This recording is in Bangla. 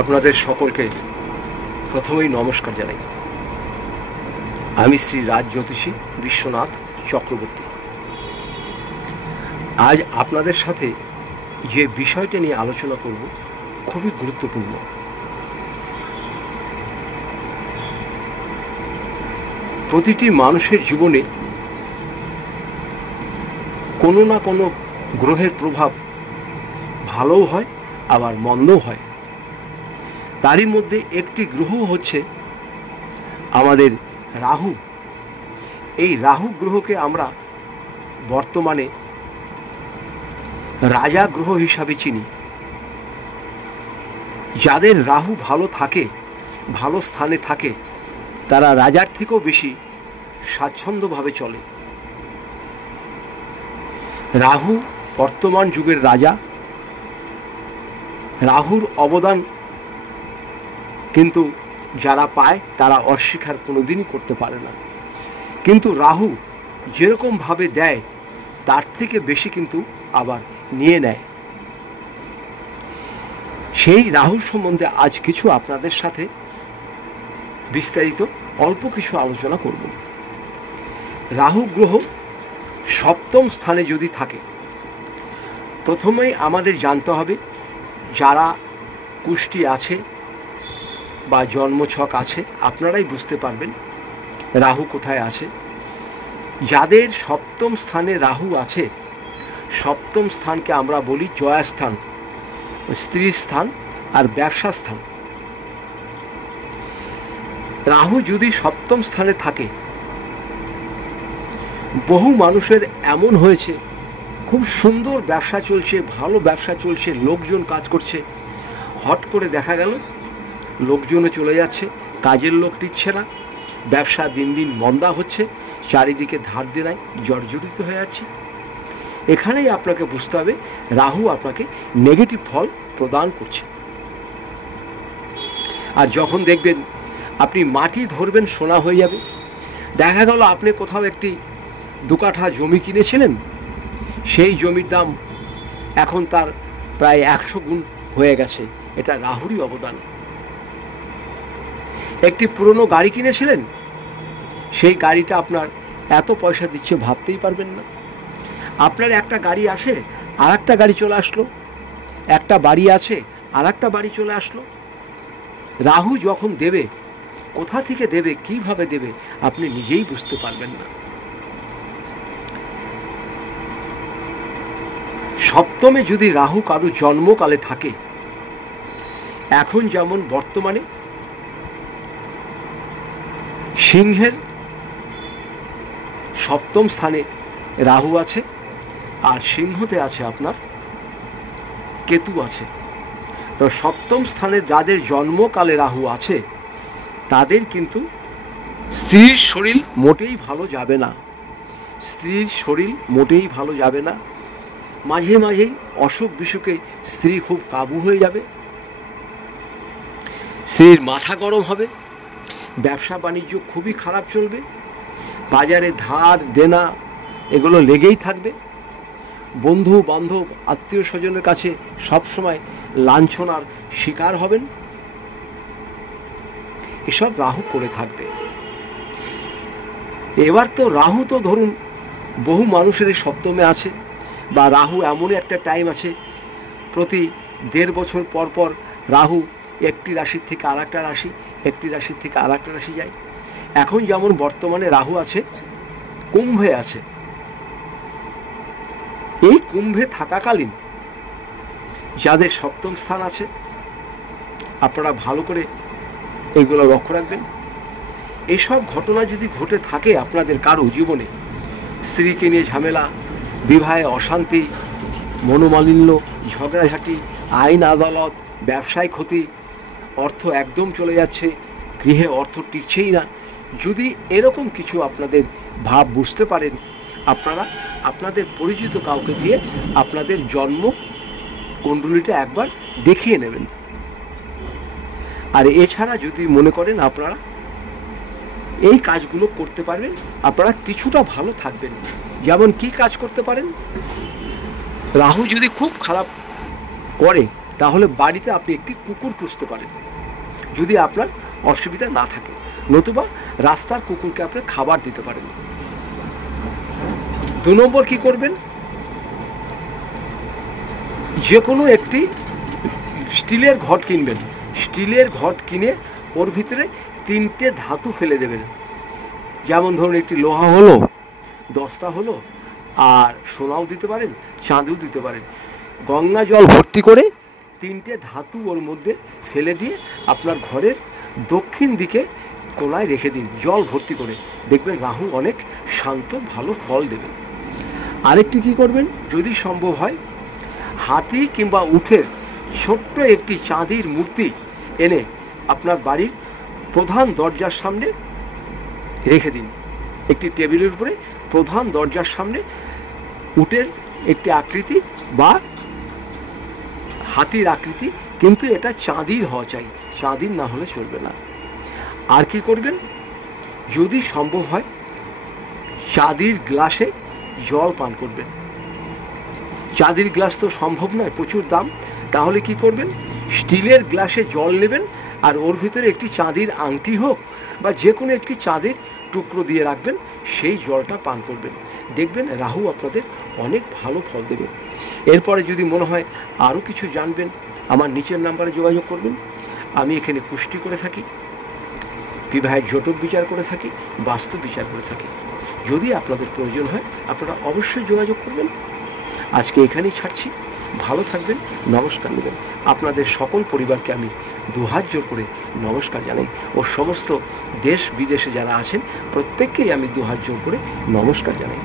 আপনাদের সকলকে প্রথমেই নমস্কার জানাই। আমি শ্রী রাজ জ্যোতিষী বিশ্বনাথ চক্রবর্তী। আজ আপনাদের সাথে যে বিষয়টা নিয়ে আলোচনা করব খুবই গুরুত্বপূর্ণ। প্রতিটি মানুষের জীবনে কোনো না কোনো গ্রহের প্রভাব ভালোও হয় আবার মন্দও হয়। তারই মধ্যে একটি গ্রহ হচ্ছে আমাদের রাহু। এই রাহু গ্রহকে আমরা বর্তমানে রাজা গ্রহ হিসাবে চিনি। যাদের রাহু ভালো থাকে, ভালো স্থানে থাকে, তারা রাজার থেকেও বেশি স্বাচ্ছন্দ্যভাবে চলে। রাহু বর্তমান যুগের রাজা। রাহুর অবদান কিন্তু যারা পায় তারা অস্বীকার কোনোদিনই করতে পারে না। কিন্তু রাহু যেরকমভাবে দেয় তার থেকে বেশি কিন্তু আবার নিয়ে নেয়। সেই রাহু সম্বন্ধে আজ কিছু আপনাদের সাথে বিস্তারিত অল্প কিছু আলোচনা করব। রাহু গ্রহ সপ্তম স্থানে যদি থাকে, প্রথমেই আমাদের জানতে হবে যারা কুষ্টি আছে বা জন্মছক আছে আপনারাই বুঝতে পারবেন রাহু কোথায় আছে। যাদের সপ্তম স্থানে রাহু আছে, সপ্তম স্থানকে আমরা বলি জয়াস্থান, স্ত্রীর স্থান আর ব্যবসা স্থান। রাহু যদি সপ্তম স্থানে থাকে, বহু মানুষের এমন হয়েছে খুব সুন্দর ব্যবসা চলছে, ভালো ব্যবসা চলছে, লোকজন কাজ করছে, হট করে দেখা গেল লোকজনও চলে যাচ্ছে, কাজের লোক টিকছে না, ব্যবসা দিন দিন মন্দা হচ্ছে, চারিদিকে ধার দেনায় জর্জরিত হয়ে যাচ্ছে। এখানেই আপনাকে বুঝতে হবে রাহু আপনাকে নেগেটিভ ফল প্রদান করছে। আর যখন দেখবেন আপনি মাটি ধরবেন সোনা হয়ে যাবে। দেখা গেল আপনি কোথাও একটি 2 কাঠা জমি কিনেছিলেন, সেই জমির দাম এখন তার প্রায় 100 গুণ হয়ে গেছে। এটা রাহুরই অবদান। একটি পুরনো গাড়ি কিনেছিলেন, সেই গাড়িটা আপনার এত পয়সা দিচ্ছে ভাবতেই পারবেন না। আপনার একটা গাড়ি আছে আর একটা গাড়ি চলে আসলো, একটা বাড়ি আছে আর একটা বাড়ি চলে আসলো। রাহু যখন দেবে, কোথা থেকে দেবে, কিভাবে দেবে আপনি নিজেই বুঝতে পারবেন না। সপ্তমে যদি রাহু কারো জন্মকালে থাকে, এখন যেমন বর্তমানে সিংহের সপ্তম স্থানে রাহু আছে আর সিংহতে আছে আপনার কেতু আছে। তো সপ্তম স্থানে যাদের জন্মকালে রাহু আছে তাদের কিন্তু স্ত্রীর শরীর মোটেই ভালো যাবে না। স্ত্রীর শরীর মোটেই ভালো যাবে না। মাঝে মাঝেই অসুখ বিসুখে স্ত্রী খুব কাবু হয়ে যাবে, স্ত্রীর মাথা গরম হবে, ব্যবসা বাণিজ্য খুবই খারাপ চলবে, বাজারে ধার দেনা এগুলো লেগেই থাকবে, বন্ধু বান্ধব আত্মীয় স্বজনের কাছে সবসময় লাঞ্ছনার শিকার হবেন। এসব রাহু করে থাকবে। এবার তো রাহু তো ধরুন বহু মানুষের সপ্তমে আছে, বা রাহু এমনই একটা টাইম আছে প্রতি 1.5 বছর পর পর রাহু একটি রাশির থেকে আর একটা রাশি, একটি রাশির থেকে আর একটা রাশি যায়। এখন যেমন বর্তমানে রাহু আছে কুম্ভে আছে। এই কুম্ভে থাকাকালীন যাদের সপ্তম স্থান আছে আপনারা ভালো করে এইগুলো লক্ষ্য রাখবেন। এইসব ঘটনা যদি ঘটে থাকে আপনাদের কারো জীবনে, স্ত্রীকে নিয়ে ঝামেলা, বিবাহে অশান্তি, মনোমালিন্য, ঝগড়াঝাটি, আইন আদালত, ব্যবসায় ক্ষতি, অর্থ একদম চলে যাচ্ছে, গৃহে অর্থ টিকছেই না, যদি এরকম কিছু আপনাদের ভাব বুঝতে পারেন, আপনারা আপনাদের পরিচিত কাউকে দিয়ে আপনাদের জন্ম কুণ্ডলিটা একবার দেখিয়ে নেবেন। আর এছাড়া যদি মনে করেন আপনারা এই কাজগুলো করতে পারবেন, আপনারা কিছুটা ভালো থাকবেন। যেমন কি কাজ করতে পারেন, রাহু যদি খুব খারাপ করে তাহলে বাড়িতে আপনি একটি কুকুর পুষতে পারেন, যদি আপনার অসুবিধা না থাকে। নতুবা রাস্তার কুকুরকে আপনি খাবার দিতে পারেন। 2 নম্বর কি করবেন, যে কোনো একটি স্টিলের ঘট কিনবেন। স্টিলের ঘট কিনে ওর ভিতরে 3টে ধাতু ফেলে দেবেন। যেমন ধরুন একটি লোহা হলো, দস্তা হলো, আর সোনাও দিতে পারেন, চাঁদিও দিতে পারেন। গঙ্গা জল ভর্তি করে 3টে ধাতু ওর মধ্যে ফেলে দিয়ে আপনার ঘরের দক্ষিণ দিকে কোনায় রেখে দিন, জল ভর্তি করে। দেখবেন রাহু অনেক শান্ত ভালো ফল দেবে। আরেকটি কি করবেন, যদি সম্ভব হয় হাতি কিংবা উটের ছোট্ট একটি চাঁদির মূর্তি এনে আপনার বাড়ির প্রধান দরজার সামনে রেখে দিন। একটি টেবিলের উপরে প্রধান দরজার সামনে উটের একটি আকৃতি বা হাতির আকৃতি, কিন্তু এটা চাঁদির হওয়া চাই, চাঁদির না হলে চলবে না। আর কি করবেন, যদি সম্ভব হয় চাঁদির গ্লাসে জল পান করবেন। চাঁদির গ্লাস তো সম্ভব নয়, প্রচুর দাম। তাহলে কি করবেন, স্টিলের গ্লাসে জল নেবেন আর ওর ভিতরে একটি চাঁদির আংটি হোক বা যে কোনো একটি চাঁদের টুকরো দিয়ে রাখবেন, সেই জলটা পান করবেন। দেখবেন রাহু আপনাদের অনেক ভালো ফল দেবে। এরপরে যদি মনে হয় আরও কিছু জানবেন, আমার নিচের নাম্বারে যোগাযোগ করবেন। আমি এখানে কুষ্টি করে থাকি, বিবাহের জটক বিচার করে থাকি, বাস্তু বিচার করে থাকি। যদি আপনাদের প্রয়োজন হয় আপনারা অবশ্যই যোগাযোগ করবেন। আজকে এখানেই ছাড়ছি, ভালো থাকবেন, নমস্কার নেবেন। আপনাদের সকল পরিবারকে আমি 2 হাত জোর করে নমস্কার জানাই, ও সমস্ত দেশ বিদেশে যারা আছেন প্রত্যেককেই আমি 2 হাত জোর করে নমস্কার জানাই।